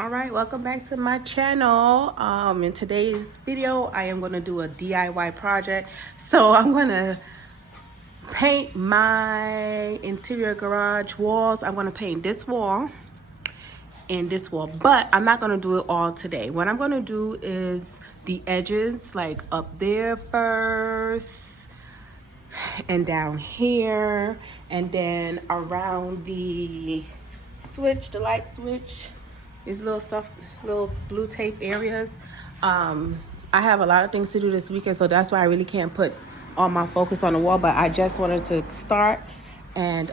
All right, welcome back to my channel. In today's video, I am going to do a DIY project. So I'm going to paint my interior garage walls. I'm going to paint this wall and this wall, but I'm not going to do it all today. What I'm going to do is the edges, like up there first and down here, and then around the switch, the light switch, these little stuff, little blue tape areas. I have a lot of things to do this weekend, so that's why I really can't put all my focus on the wall, but I just wanted to start. And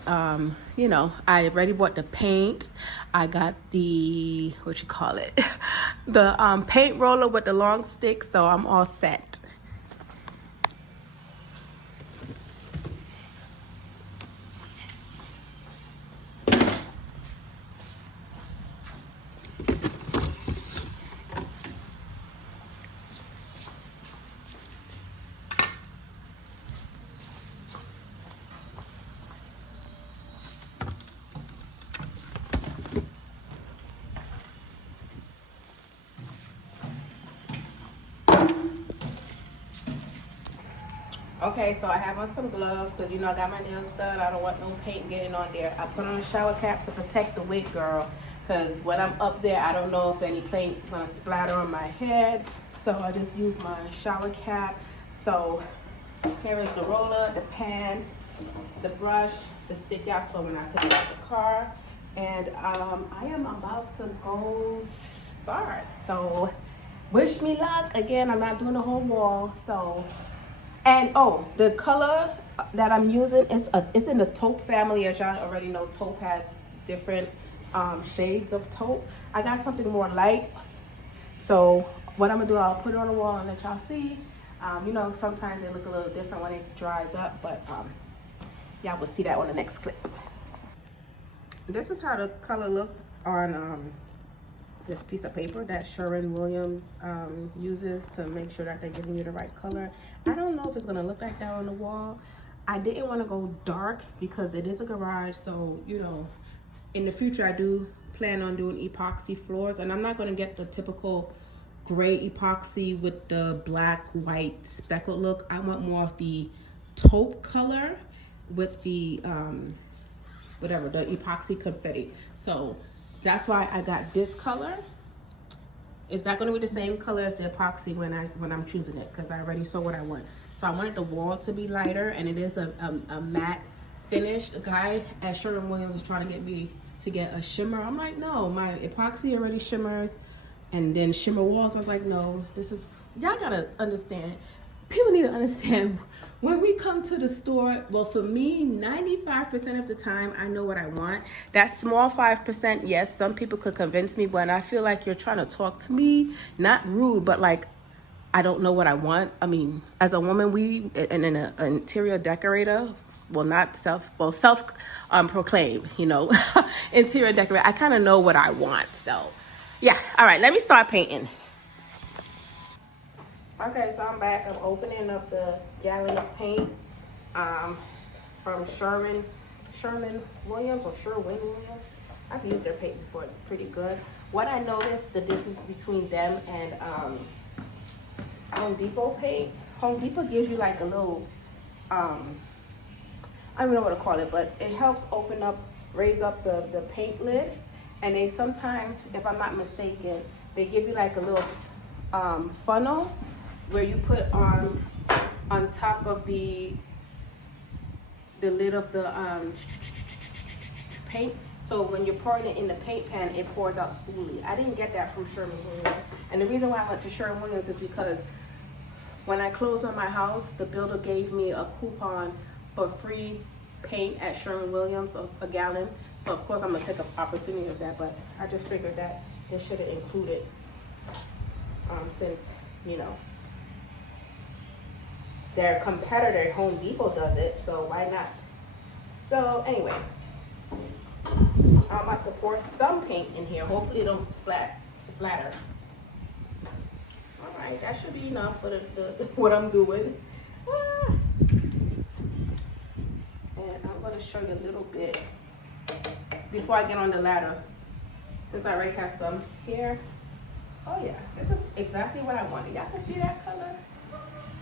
you know, I already bought the paint. I got the, what you call it, the paint roller with the long stick, so I'm all set. Okay, so I have on some gloves because you know I got my nails done. I don't want no paint getting on there. I put on a shower cap to protect the wig, girl, because when I'm up there, I don't know if any paint is gonna splatter on my head. So I just use my shower cap. So here is the roller, the pan, the brush, the stick out so when I take it out the car. And I am about to go start. So wish me luck. Again, I'm not doing the whole wall, so. And oh, the color that I'm using is it's in the taupe family. As y'all already know, taupe has different shades of taupe. I got something more light. So what I'm gonna do, I'll put it on the wall and let y'all see. You know, sometimes they look a little different when it dries up, but y'all will see that on the next clip. This is how the color looked on this piece of paper that Sherwin-Williams uses to make sure that they're giving you the right color. I don't know if it's gonna look like that on the wall. I didn't want to go dark because it is a garage, so you know, in the future I do plan on doing epoxy floors, and I'm not gonna get the typical gray epoxy with the black, white speckled look. I want more of the taupe color with the whatever, the epoxy confetti. So that's why I got this color. It's not going to be the same color as the epoxy when I'm choosing it, because I already saw what I want. So I wanted the wall to be lighter, and it is a matte finish. The guy at Sherwin-Williams was trying to get me to get a shimmer. I'm like, no, my epoxy already shimmers, and then shimmer walls. I was like, no, this is, y'all gotta understand. People need to understand, when we come to the store, well, for me, 95% of the time, I know what I want. That small 5%, yes, some people could convince me, but I feel like you're trying to talk to me, not rude, but like, I don't know what I want. I mean, as a woman, and an interior decorator, well, not self-proclaimed, you know, interior decorator, I kind of know what I want. So, yeah, all right, let me start painting. Okay, so I'm back. I'm opening up the gallon of paint from Sherwin-Williams or Sherwin-Williams. I've used their paint before. It's pretty good. What I noticed, the difference between them and Home Depot paint. Home Depot gives you like a little, I don't know what to call it, but it helps raise up the paint lid. And they sometimes, if I'm not mistaken, they give you like a little funnel where you put on top of the lid of the paint. So when you're pouring it in the paint pan, it pours out spoolie. I didn't get that from Sherwin-Williams. And the reason why I went to Sherwin-Williams is because when I closed on my house, the builder gave me a coupon for free paint at Sherwin-Williams of a gallon. So of course I'm gonna take an opportunity of that, but I just figured that they should have included since, you know, their competitor, Home Depot, does it, so why not? So anyway, I'm about to pour some paint in here. Hopefully it don't splatter. All right, that should be enough for the what I'm doing. And I'm gonna show you a little bit before I get on the ladder since I already have some here. Oh yeah, this is exactly what I wanted. Y'all can see that color?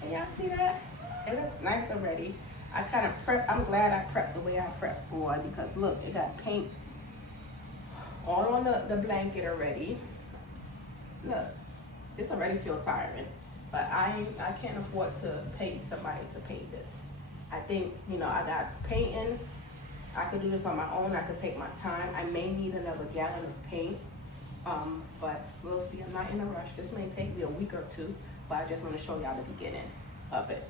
Can y'all see that? It looks nice already. I kind of prepped, I'm glad I prepped the way I prepped, boy, because look, it got paint all on the blanket already. Look, this already feels tiring, but I can't afford to pay somebody to paint this. I think, you know, I got painting. I could do this on my own. I could take my time. I may need another gallon of paint, but we'll see. I'm not in a rush. This may take me a week or two, but I just want to show y'all the beginning of it.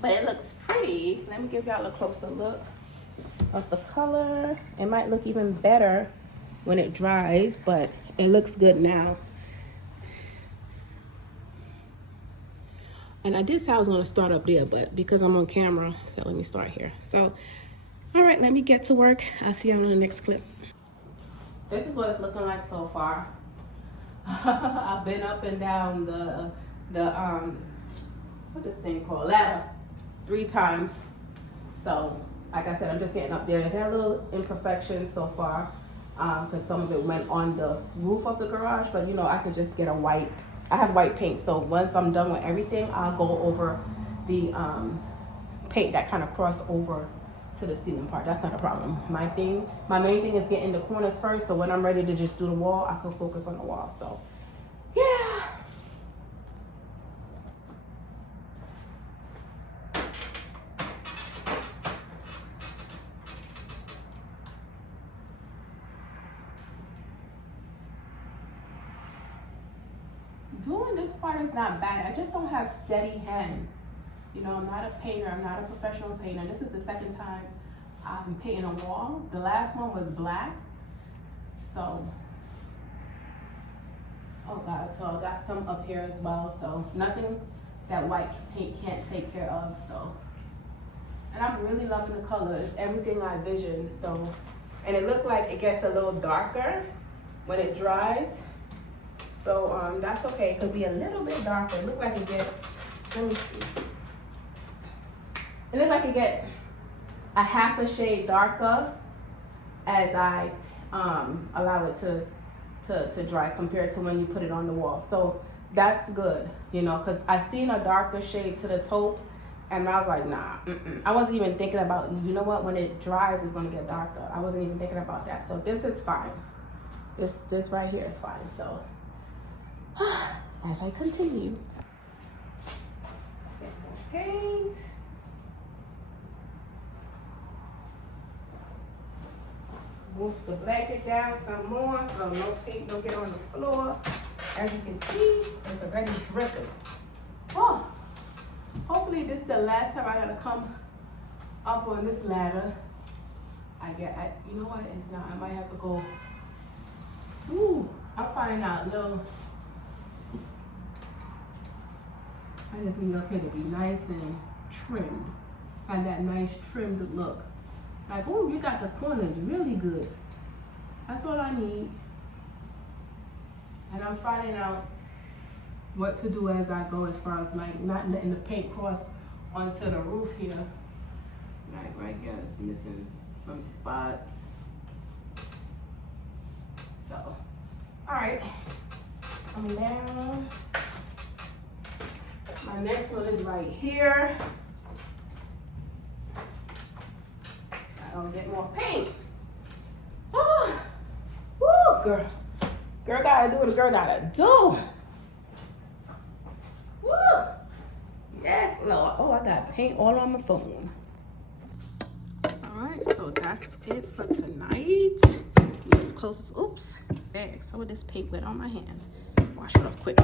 But it looks pretty. Let me give y'all a closer look of the color. It might look even better when it dries, but it looks good now. And I did say I was going to start up there, but because I'm on camera, so let me start here. So, all right, let me get to work. I'll see you on the next clip. This is what it's looking like so far. I've been up and down the what this thing called, ladder 3 times. So like I said, I'm just getting up there. It had a little imperfections so far because some of it went on the roof of the garage, but you know, I could just get a white, I have white paint, so once I'm done with everything, I'll go over the paint that kind of cross over to the ceiling part. That's not a problem. My main thing is getting the corners first, so when I'm ready to just do the wall, I can focus on the wall. So yeah. Doing this part is not bad. I just don't have steady hands. You know, I'm not a painter. I'm not a professional painter. This is the second time I'm painting a wall. The last one was black. So, oh God, so I got some up here as well. So nothing that white paint can't take care of. So, and I'm really loving the colors, everything I envisioned. So, and it looked like it gets a little darker when it dries. So that's okay. It could be a little bit darker. It looked like it gets, let me see. It looked like it gets a half a shade darker as I allow it to dry compared to when you put it on the wall. So that's good, you know, because I seen a darker shade to the taupe and I was like, nah, I wasn't even thinking about, you know what, when it dries, it's gonna get darker. I wasn't even thinking about that. So this is fine. This right here is fine. So as I continue, get more paint. Move the blanket down some more so no paint don't get on the floor. As you can see, it's already dripping. Oh, hopefully this is the last time I gotta come up on this ladder. You know what? It's not. I might have to go. Ooh, I'll find out. No. I just need up here to be nice and trimmed. Have that nice trimmed look. Like, oh, you got the corners really good. That's all I need. And I'm finding out what to do as I go as far as like not letting the paint cross onto the roof here. Like right here, it's missing some spots. So, all right, coming down. My next one is right here. I don't get more paint. Oh, woo, girl. Girl gotta do what a girl gotta do. Woo. Yes, Lord. Oh, I got paint all on my phone. All right, so that's it for tonight. Let's close this. Oops, there. Some of this paint went on my hand. Wash it off quick.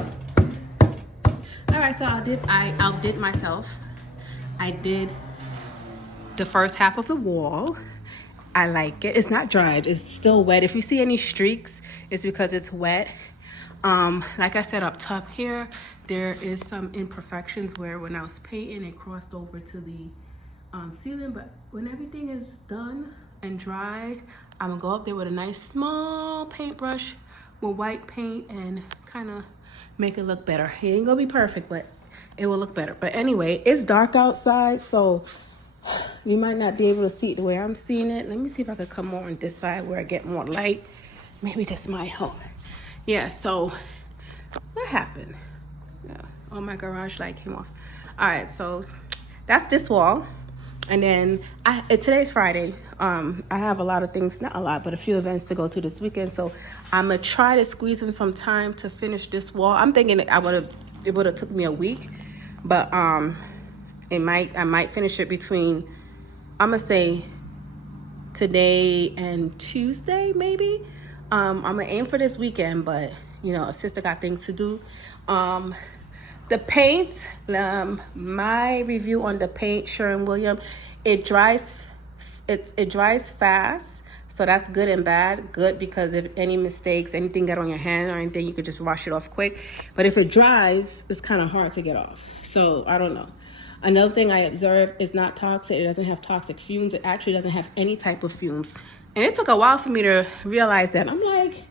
All right, so I outdid myself. I did the first half of the wall. I like it. It's not dried. It's still wet. If you see any streaks, it's because it's wet. Like I said up top here, there is some imperfections where when I was painting, it crossed over to the ceiling. But when everything is done and dry, I'm gonna go up there with a nice small paintbrush with white paint and kind of make it look better. It ain't gonna be perfect, but it will look better. But anyway, it's dark outside, so you might not be able to see it the way I'm seeing it. Let me see if I could come more on this side where I get more light. Maybe just my home. Yeah, so what happened? Yeah. Oh, my garage light came off. All right, so that's this wall. And then today's Friday. I have a lot of things, not a lot, but a few events to go to this weekend. So I'm gonna try to squeeze in some time to finish this wall. I'm thinking it would have took me a week, but I might finish it between, I'm gonna say, today and Tuesday maybe. I'm gonna aim for this weekend, but you know, a sister got things to do. The paint, my review on the paint, Sherwin-Williams, it dries fast, so that's good and bad. Good because if any mistakes, anything got on your hand or anything, you could just wash it off quick. But if it dries, it's kind of hard to get off. So I don't know. Another thing I observed is not toxic. It doesn't have toxic fumes. It actually doesn't have any type of fumes. And it took a while for me to realize that. I'm like,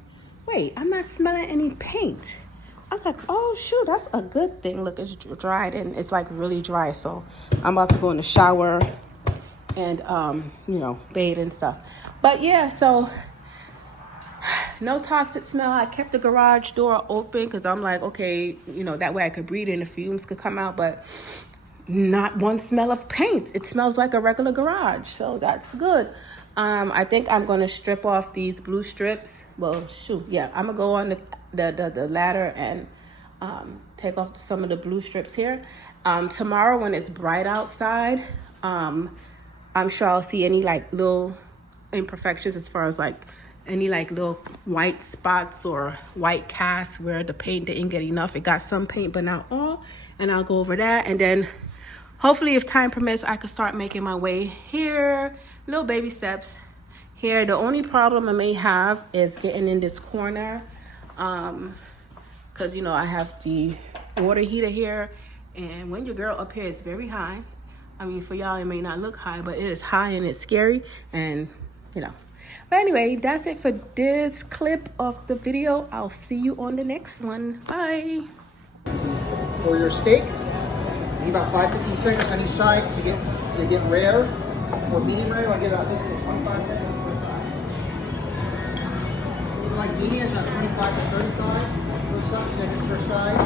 wait, I'm not smelling any paint. I was like, oh shoot, that's a good thing. Look, it's dried and it's like really dry. So I'm about to go in the shower and you know, bathe and stuff. But yeah, so no toxic smell. I kept the garage door open because I'm like, okay, you know, that way I could breathe in, the fumes could come out, but not one smell of paint. It smells like a regular garage, so that's good. I think I'm gonna strip off these blue strips. Well, shoot, yeah, I'm gonna go on the ladder and take off some of the blue strips here. Tomorrow when it's bright outside, I'm sure I'll see any like little imperfections as far as like any like little white spots or white casts where the paint didn't get enough. It got some paint but not all, and I'll go over that. And then hopefully if time permits, I could start making my way here, little baby steps here. The only problem I may have is getting in this corner, because you know I have the water heater here, and when your girl up here is very high. I mean, for y'all it may not look high, but it is high and it's scary, and you know. But anyway, that's it for this clip of the video. I'll see you on the next one. Bye. For your steak, need about 5-15 seconds on each side to get rare or medium rare. I'll give it, I think, 25 seconds per side. Like medium, about 25 to 35 seconds per side.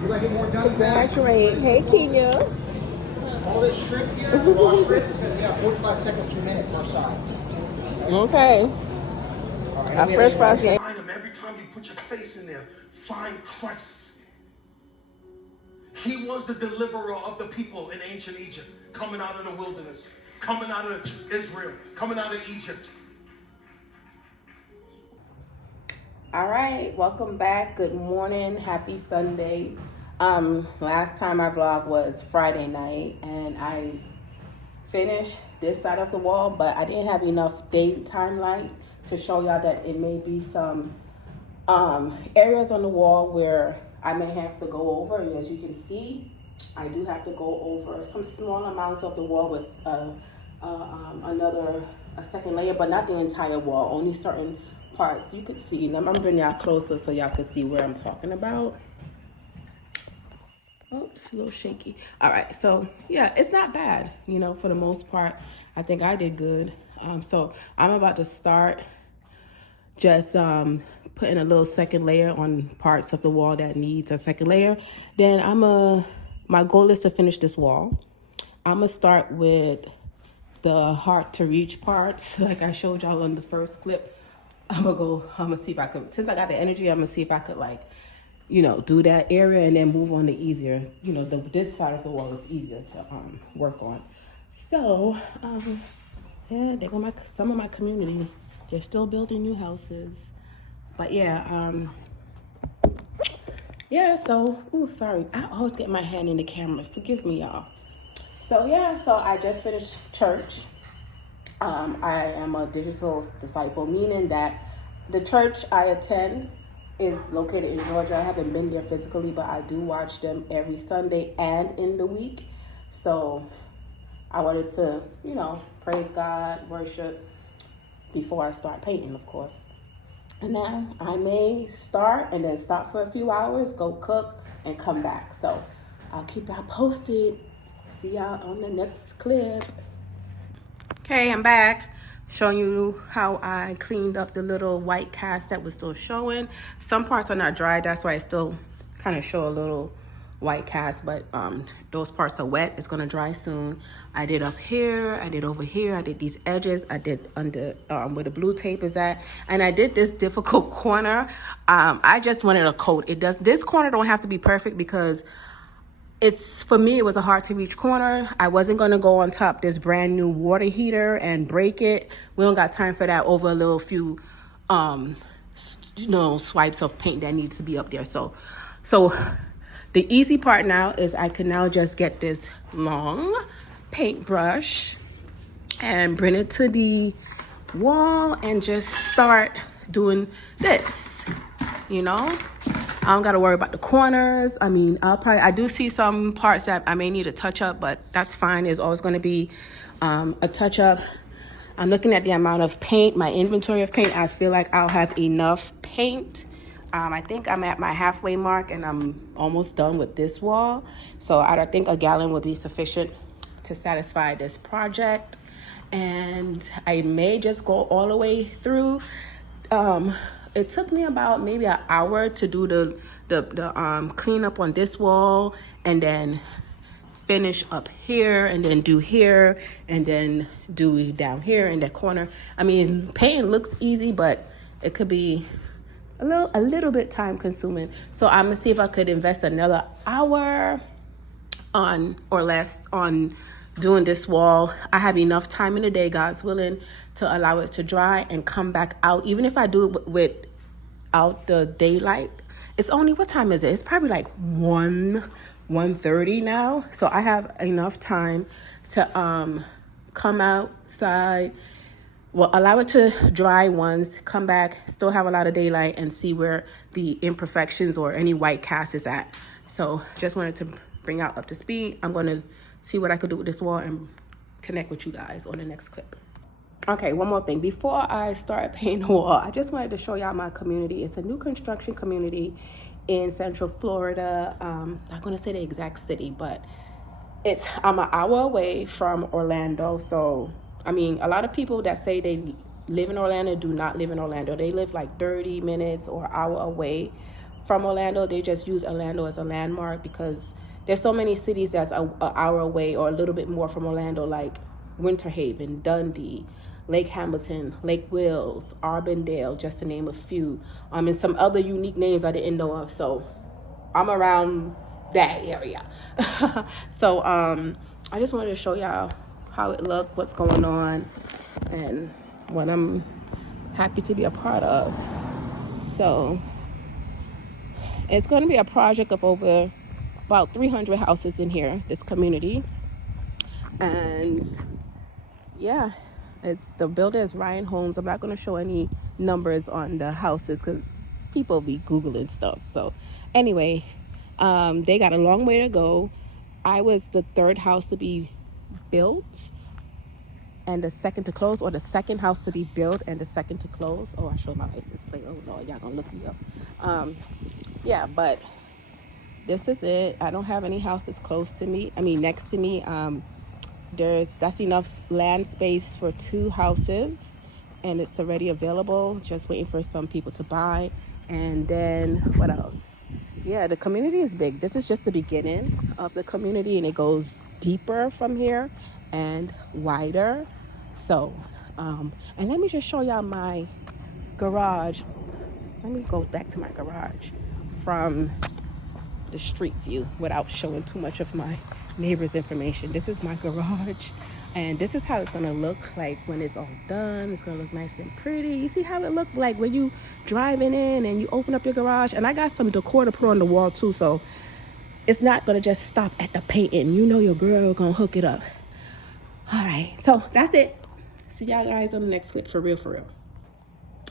You like it more done? Congratulate. Hey, Kenya. All this shrimp here, the raw shrimp, is going to be 45 seconds to a minute per side. Okay. Right, our first fries game. Find him every time you put your face in there. Find Christ. He was the deliverer of the people in ancient Egypt, coming out of the wilderness, coming out of Israel, coming out of Egypt. All right, welcome back. Good morning. Happy Sunday. Last time I vlogged was Friday night, and I finished this side of the wall, but I didn't have enough daytime light to show y'all that it may be some areas on the wall where I may have to go over. And as you can see, I do have to go over some small amounts of the wall with a second layer, but not the entire wall, only certain parts you could see. And I'm gonna bring y'all closer so y'all can see where I'm talking about. Oh, it's a little shaky. All right, so yeah, it's not bad, you know, for the most part. I think I did good. So I'm about to start just putting a little second layer on parts of the wall that needs a second layer. Then my goal is to finish this wall. I'm gonna start with the hard to reach parts, like I showed y'all on the first clip. I'm gonna see if I could, since I got the energy, I'm gonna see if I could, like, you know, do that area and then move on to easier, you know, this side of the wall is easier to work on. So yeah, they go some of my community, they're still building new houses. But yeah, so, ooh, sorry, I always get my hand in the cameras, forgive me, y'all. So yeah, so I just finished church. I am a digital disciple, meaning that the church I attend is located in Georgia. I haven't been there physically, but I do watch them every Sunday and in the week. So I wanted to, you know, praise God, worship before I start painting, of course. And now I may start and then stop for a few hours, go cook, and come back. So I'll keep y'all posted. See y'all on the next clip. Okay, I'm back. showing you how I cleaned up the little white cast that was still showing. Some parts are not dry, that's why I still kind of show a little white cast, but those parts are wet. It's gonna dry soon. I did up here, I did over here, I did these edges, I did under where the blue tape is at, and I did this difficult corner. I just wanted a coat. This corner don't have to be perfect because for me it was a hard to reach corner. I wasn't gonna go on top this brand new water heater and break it. We don't got time for that over a little few swipes of paint that needs to be up there. So the easy part now is I can now just get this long paintbrush and bring it to the wall and just start doing this, I don't got to worry about the corners. I mean, I do see some parts that I may need a touch up, but that's fine. There's always going to be a touch up. I'm looking at the amount of paint, my inventory of paint. I feel like I'll have enough paint. I think I'm at my halfway mark and I'm almost done with this wall. So I don't think a gallon would be sufficient to satisfy this project. And I may just go all the way through. It took me about maybe an hour to do the cleanup on this wall and then finish up here and then do here and then do down here in that corner. I mean, painting looks easy, but it could be a little bit time consuming. So I'm gonna see if I could invest another hour on or less on doing this wall. I have enough time in the day, God's willing, to allow it to dry and come back out. Even if I do it without the daylight, it's only, what time is it? It's probably like 1:30 now. So I have enough time to come outside, allow it to dry once, come back, still have a lot of daylight, and see where the imperfections or any white cast is at. So just wanted to bring out up to speed. I'm going to see what I could do with this wall and connect with you guys on the next clip. Okay, one more thing. Before I start painting the wall, I just wanted to show y'all my community. It's a new construction community in Central Florida. Not going to say the exact city, but I'm an hour away from Orlando. So I mean, a lot of people that say they live in Orlando do not live in Orlando. They live like 30 minutes or an hour away from Orlando. They just use Orlando as a landmark because there's so many cities that's an hour away or a little bit more from Orlando, like Winter Haven, Dundee, Lake Hamilton, Lake Wills, Arbondale, just to name a few. And some other unique names I didn't know of. So I'm around that area. So I just wanted to show y'all how it looked, what's going on, and what I'm happy to be a part of. So it's going to be a project of over about 300 houses in here, this community. And yeah, the builder is Ryan Holmes. I'm not going to show any numbers on the houses because people be Googling stuff. So anyway, they got a long way to go. I was the third house to be built and the second to close, or the second house to be built and the second to close. Oh, I showed my license plate. Oh no, y'all gonna look me up. Yeah, but this is it. I don't have any houses next to me. That's enough land space for 2 houses, and it's already available, just waiting for some people to buy. And then what else? Yeah, the community is big. This is just the beginning of the community, and it goes deeper from here and wider. So and let me just show y'all my garage. Let me go back to my garage from the street view without showing too much of my neighbor's information. This is my garage, and this is how it's gonna look like when it's all done. It's gonna look nice and pretty. You see how it looked like when you driving in and you open up your garage. And I got some decor to put on the wall too, so it's not gonna just stop at the painting. You know your girl gonna hook it up. All right, so that's it. See y'all guys on the next clip, for real.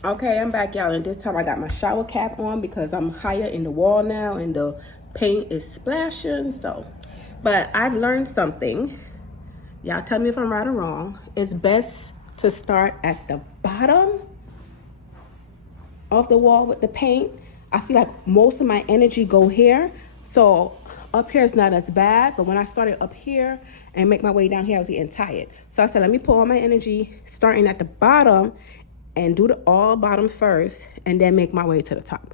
Okay, I'm back, y'all, and this time I got my shower cap on because I'm higher in the wall now and the paint is splashing. So, but I've learned something. Y'all tell me if I'm right or wrong. It's best to start at the bottom of the wall with the paint. I feel like most of my energy go here. So up here is not as bad, but when I started up here and make my way down here, I was getting tired. So I said, let me pull all my energy starting at the bottom and do the all bottom first and then make my way to the top.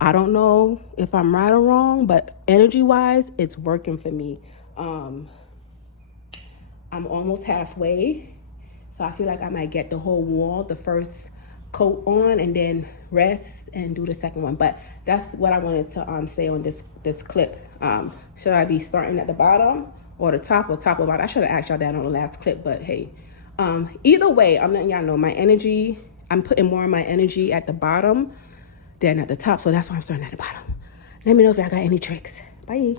I don't know if I'm right or wrong, but energy-wise, it's working for me. I'm almost halfway, so I feel like I might get the whole wall, the first coat on, and then rest and do the second one. But that's what I wanted to say on this clip. Should I be starting at the bottom or the top or top or bottom? I should have asked y'all that on the last clip, but hey, either way, I'm letting y'all know my energy. I'm putting more of my energy at the bottom than at the top, so that's why I'm starting at the bottom. Let me know if y'all got any tricks. Bye.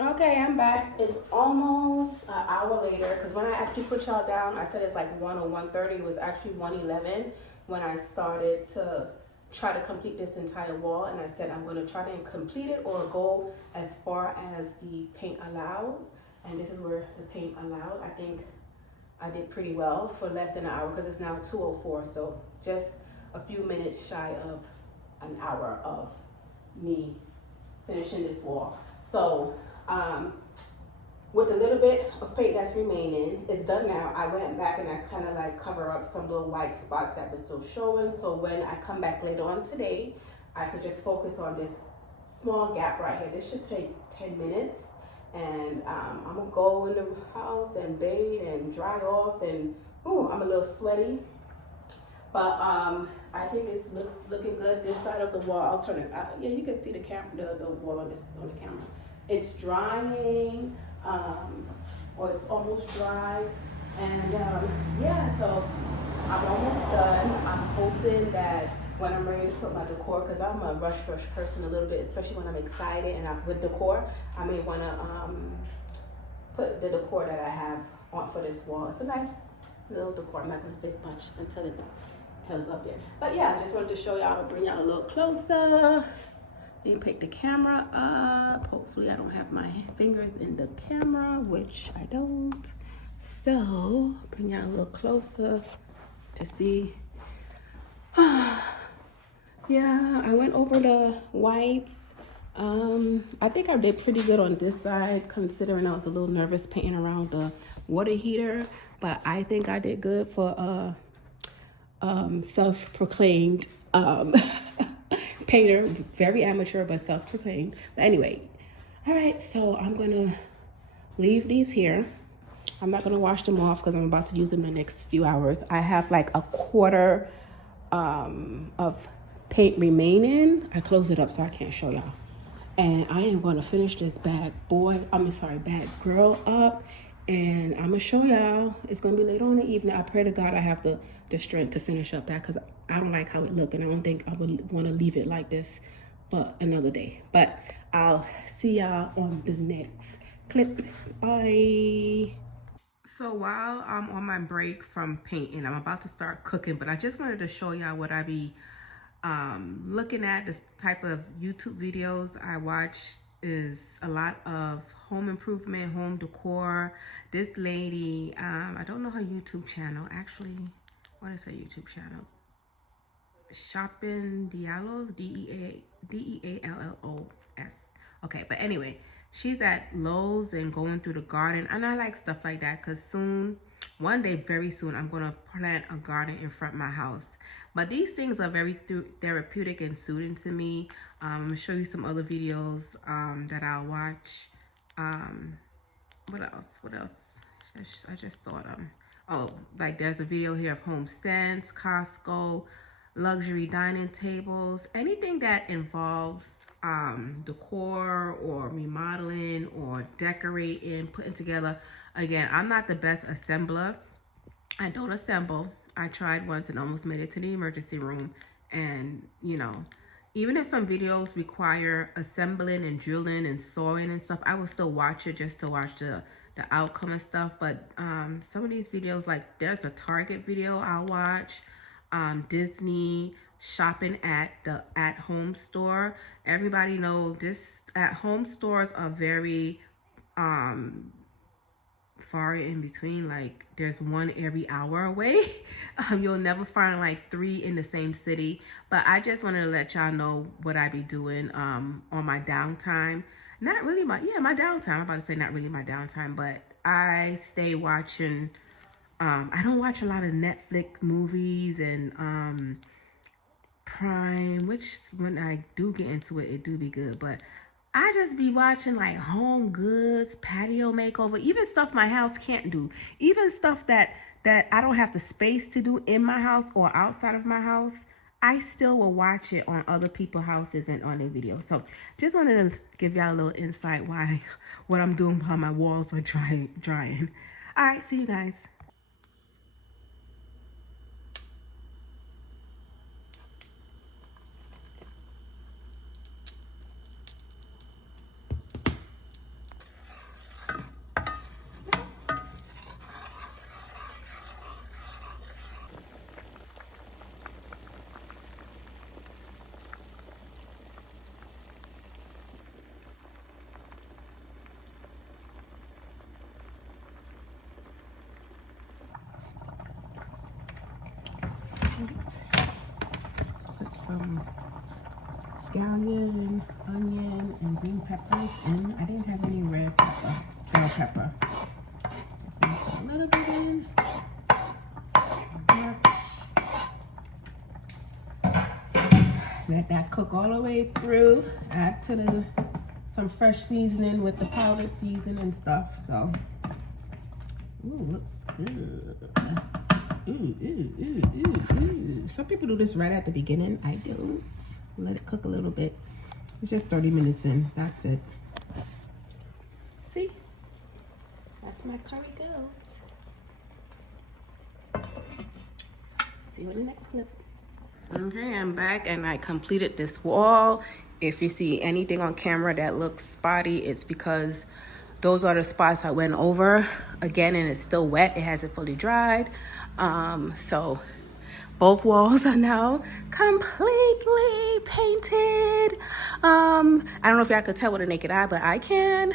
Okay, I'm back. It's almost an hour later, because when I actually put y'all down, I said it's like 1 or 1:30. It was actually 1:11 when I started to try to complete this entire wall, and I said I'm going to try to complete it or go as far as the paint allowed. And this is where the paint allowed. I think I did pretty well for less than an hour, because it's now 2:04, so just a few minutes shy of an hour of me finishing this wall. So with the little bit of paint that's remaining, it's done now. I went back and I kind of like cover up some little white spots that were still showing, so when I come back later on today, I could just focus on this small gap right here. This should take 10 minutes, and I'm gonna go in the house and bathe and dry off, and I'm a little sweaty, but I think it's looking good. This side of the wall, I'll turn it out. Yeah, you can see the wall on the camera. It's drying, or it's almost dry, and yeah, so I'm almost done. I'm hoping that when I'm ready to put my decor, because I'm a rush person a little bit, especially when I'm excited and with decor, I may want to put the decor that I have on for this wall. It's a nice little decor. I'm not going to say much until it tells up there. But yeah, I just wanted to show y'all, bring y'all a little closer. You can pick the camera up. Hopefully I don't have my fingers in the camera, which I don't. So bring y'all a little closer to see. Yeah, I went over the whites. I think I did pretty good on this side, considering I was a little nervous painting around the water heater, but I think I did good for self-proclaimed painter, very amateur but self-proclaimed. But anyway, all right, so I'm gonna leave these here. I'm not gonna wash them off because I'm about to use them the next few hours. I have like a quarter of paint remaining. I closed it up so I can't show y'all, and I am gonna finish this bad girl up, and I'm gonna show y'all. It's gonna be later on in the evening. I pray to God I have the strength to finish up that, because I don't like how it look, and I don't think I would want to leave it like this for another day. But I'll see y'all on the next clip. Bye. So while I'm on my break from painting, I'm about to start cooking, but I just wanted to show y'all what I be looking at. This type of YouTube videos I watch is a lot of home improvement, home decor. This lady, I don't know her YouTube channel. Actually, what is her YouTube channel? Shopping Diallos, Deallos. Okay, but anyway, she's at Lowe's and going through the garden, and I like stuff like that, because one day very soon I'm gonna plant a garden in front of my house. But these things are very therapeutic and soothing to me. I'm gonna show you some other videos that I'll watch. What else? I just saw them. Oh, like there's a video here of Home Sense, Costco, luxury dining tables, anything that involves decor or remodeling or decorating, putting together. Again, I'm not the best assembler. I don't assemble. I tried once and almost made it to the emergency room. And even if some videos require assembling and drilling and sawing and stuff, I will still watch it just to watch the outcome and stuff. But some of these videos, like there's a Target video I'll watch, Disney, shopping at the at-home store. Everybody know this at-home stores are very far in between. Like there's one every hour away. You'll never find like 3 in the same city. But I just wanted to let y'all know what I be doing on my downtime. not really my downtime. I'm about to say not really my downtime, but I stay watching. I don't watch a lot of Netflix movies and Prime, which when I do get into it, it do be good. But I just be watching like Home Goods, Patio Makeover, even stuff my house can't do, even stuff that I don't have the space to do in my house or outside of my house. I still will watch it on other people's houses and on their videos. So just wanted to give y'all a little insight why what I'm doing while my walls are drying. All right, see you guys. Put some scallion, onion, and green peppers in. I didn't have any red pepper, bell pepper. Just gonna put a little bit in. Let that cook all the way through. Add to some fresh seasoning with the powdered seasoning and stuff. So, ooh, looks good. Ooh. Some people do this right at the beginning. I don't. Let it cook a little bit. It's just 30 minutes in. That's it. See? That's my curry goat. See you in the next clip. Okay, I'm back and I completed this wall. If you see anything on camera that looks spotty, it's because those are the spots I went over again, and it's still wet. It hasn't fully dried. So both walls are now completely painted. I don't know if y'all could tell with a naked eye, but I can.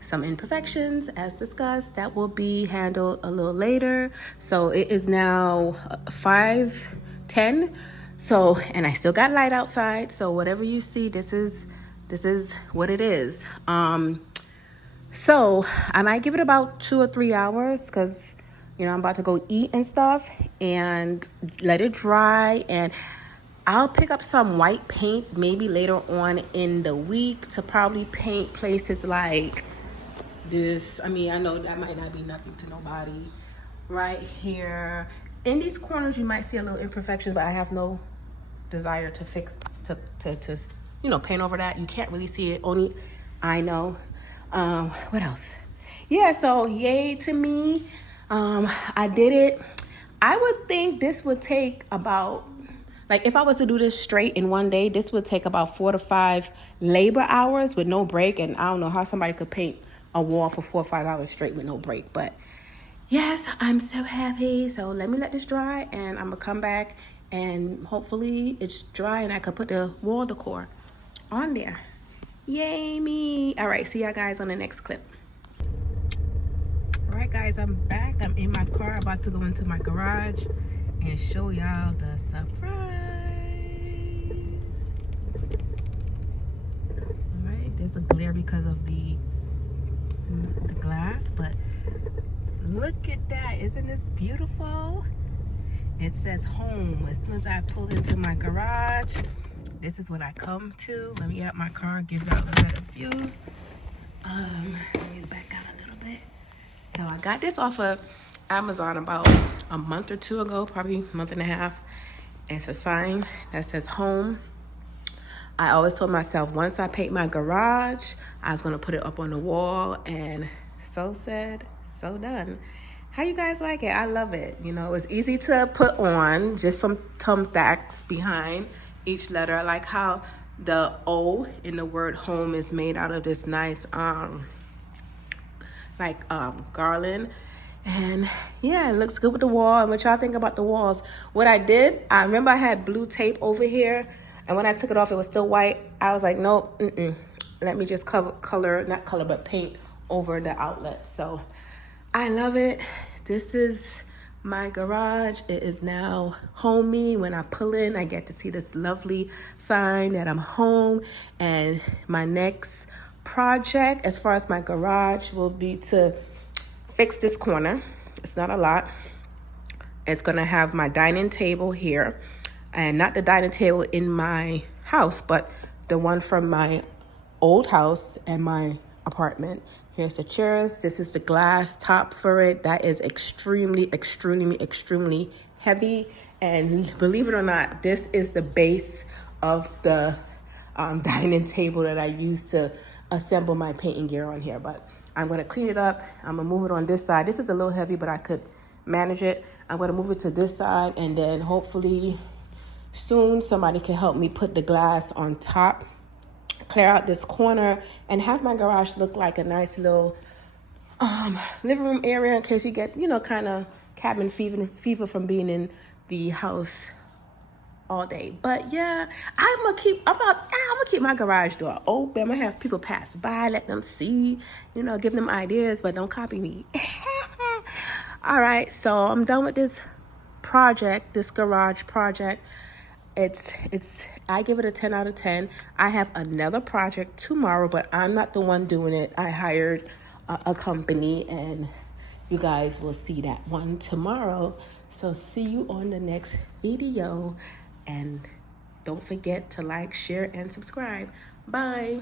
Some imperfections, as discussed, that will be handled a little later. So it is now 5:10. So, and I still got light outside. So whatever you see, this is what it is. So I might give it about 2 or 3 hours because, you know, I'm about to go eat and stuff and let it dry. And I'll pick up some white paint maybe later on in the week to probably paint places like this. I mean, I know that might not be nothing to nobody. Right here. In these corners, you might see a little imperfections, but I have no desire to fix, to you know, paint over that. You can't really see it. Only I know. What else? Yeah, so yay to me. I did it. I would think this would take about, like if I was to do this straight in one day, this would take about 4 to 5 labor hours with no break. And I don't know how somebody could paint a wall for 4 or 5 hours straight with no break. But yes, I'm so happy. So let me let this dry and I'm gonna come back and hopefully it's dry and I could put the wall decor on there. Yay me. All right, see y'all guys on the next clip. All right guys, I'm back. I'm in my car, about to go into my garage and show y'all the surprise. All right, there's a glare because of the glass, but look at that. Isn't this beautiful? It says home. As soon as I pull into my garage, this is what I come to. Let me out my car, give y'all a better view. Let me back out a little bit. So I got this off of Amazon about a month or two ago, probably a month and a half. It's a sign that says home. I always told myself once I paint my garage, I was gonna put it up on the wall, and so said, so done. How you guys like it? I love it. You know, it's easy to put on, just some thumbtacks behind each letter. I like how the O in the word home is made out of this nice garland. And yeah, it looks good with the wall. And what y'all think about the walls? What I did, I remember I had blue tape over here, and when I took it off, it was still white. I was like, nope, let me just paint over the outlet. So I love it. This is my garage. It is now homey. When I pull in, I get to see this lovely sign that I'm home. And my next project as far as my garage will be to fix this corner. It's not a lot. It's gonna have my dining table here, and not the dining table in my house, but the one from my old house and my apartment. Here's the chairs. This is the glass top for it. That is extremely, extremely, extremely heavy. And believe it or not, this is the base of the dining table that I use to assemble my painting gear on here. But I'm gonna clean it up. I'm gonna move it on this side. This is a little heavy, but I could manage it. I'm gonna move it to this side, and then hopefully soon somebody can help me put the glass on top, clear out this corner, and have my garage look like a nice little living room area in case you get, you know, kind of cabin fever from being in the house all day. But yeah, I'm gonna keep my garage door open. I'm gonna have people pass by, let them see, you know, give them ideas, but don't copy me. All right, so I'm done with this project, this garage project. I give it a 10 out of 10. I have another project tomorrow, but I'm not the one doing it. I hired a company, and you guys will see that one tomorrow. So see you on the next video, and don't forget to like, share, and subscribe. Bye.